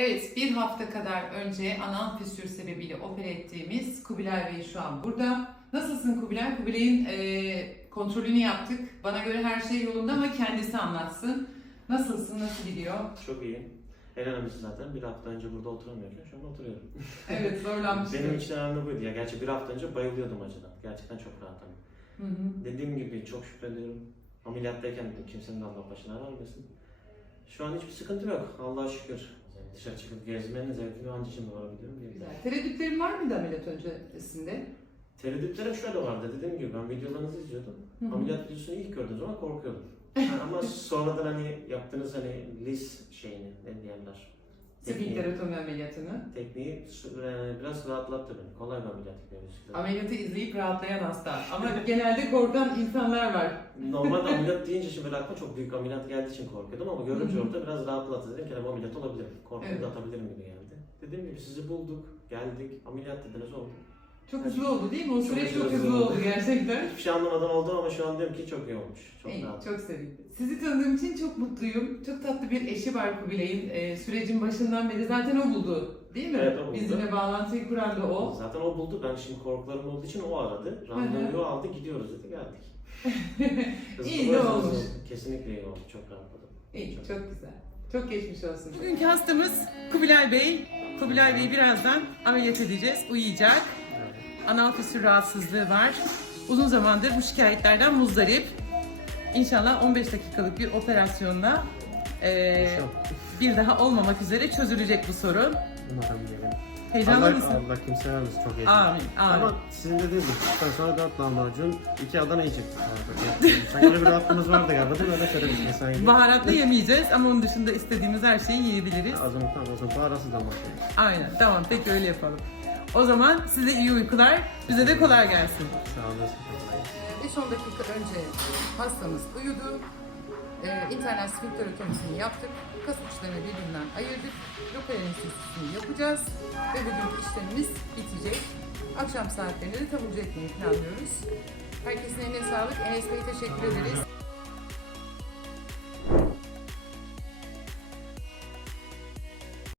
Evet, bir hafta kadar önce anal fissür sebebiyle opere ettiğimiz Kubilay Bey şu an burada. Nasılsın Kubilay? Kubilay'ın e, kontrolünü yaptık. Bana göre her şey yolunda ama kendisi anlatsın. Nasılsın, nasıl gidiyor? Çok iyi. En önemlisi zaten bir hafta önce burada oturamıyorken şu an oturuyorum. Evet, zorlanmıştım. Benim için önemli buydu. Ya gerçi bir hafta önce bayılıyordum acıdan. Gerçekten çok rahatım. Hı hı. Dediğim gibi çok şükrediyorum. Ameliyattayken de kimsenin Allah başına vermesin. Şu an hiçbir sıkıntı yok. Allah'a şükür. Yani dışarı çıkıp gezmenin zevkini anca şimdi varabiliyorum diyebilirim. Güzel. Tereddütlerin var mıydı ameliyat öncesinde? Tereddütlerim şöyle vardı. Dediğim gibi ben videolarınızı izliyordum. Hı hı. Ameliyat videosunu ilk gördüğüm zaman korkuyordum. Yani ama sonradan hani yaptığınız hani lis şeyini ne diyenler. Sfinkterotomi ameliyatını. Tekniği e, biraz rahatlattı beni. Kolay bir ameliyat gibi gözüküyor. Ameliyatı izleyip rahatlayan hasta. Ama genelde korkan insanlar var. Normalde ameliyat deyince şimdi böyle aklıma çok büyük ameliyat geldiği için korkuyordum ama görünce Hı hı. orada biraz rahatlattı. Dedim ki "Ya bu ameliyat olabilir. Korkuyu Evet. da atabilirim gibi geldi. Dediğim gibi sizi bulduk, geldik, ameliyat dediniz oldu. Çok hızlı oldu değil mi? O Çok süreç çok hızlı hızlı oldu. gerçekten. Hiçbir şey anlamadan oldu ama şu an diyorum ki çok iyi olmuş. Çok İyi, rahat. çok sevindim. Sizi tanıdığım için çok mutluyum. Çok tatlı bir eşi var Kubilay'ın. Ee, sürecin başından beri zaten o buldu. Değil mi? Evet, o buldu. Bizimle bağlantıyı kuran da o. Zaten o buldu. Ben şimdi korkularım olduğu için o aradı. Randevu aldı, gidiyoruz dedi, geldik. İyi de olmuş. oldu. Kesinlikle iyi oldu. Çok rahatladım. İyi, çok güzel. Çok geçmiş olsun. Bugünkü hastamız Kubilay Bey. Kubilay Bey'i birazdan ameliyat edeceğiz. Uyuyacak. Anal fissür rahatsızlığı var. Uzun zamandır bu şikayetlerden muzdarip. İnşallah 15 dakikalık bir operasyonla eee, bir daha olmamak üzere çözülecek bu sorun. Umarım diyelim. Heyecanlı Allah, mısın? Allah kimse vermesin çok heyecanlı. Amin, amin. Ama sizin dediğiniz gibi sonra dört lahmacun, iki Adana arada. Sanki öyle bir rahatlığımız vardı galiba değil mi? Öyle söylemiştin sen gibi. Baharatlı yemeyeceğiz ama onun dışında istediğimiz her şeyi yiyebiliriz. O zaman tamam o zaman baharatsız da bakayım. Aynen, tamam peki öyle yapalım. O zaman size iyi uykular, bize de kolay gelsin. Sağ olasın. 5-10 dakika önce hastamız uyudu. Ee, internet sfinkterotomisini yaptık. Kas uçlarını birbirinden ayırdık. Lokal anestezisini yapacağız. Ve bugün işlemimiz bitecek. Akşam saatlerinde de taburcu etmeyi planlıyoruz. Herkesin eline sağlık. Enes Bey'e teşekkür ederiz.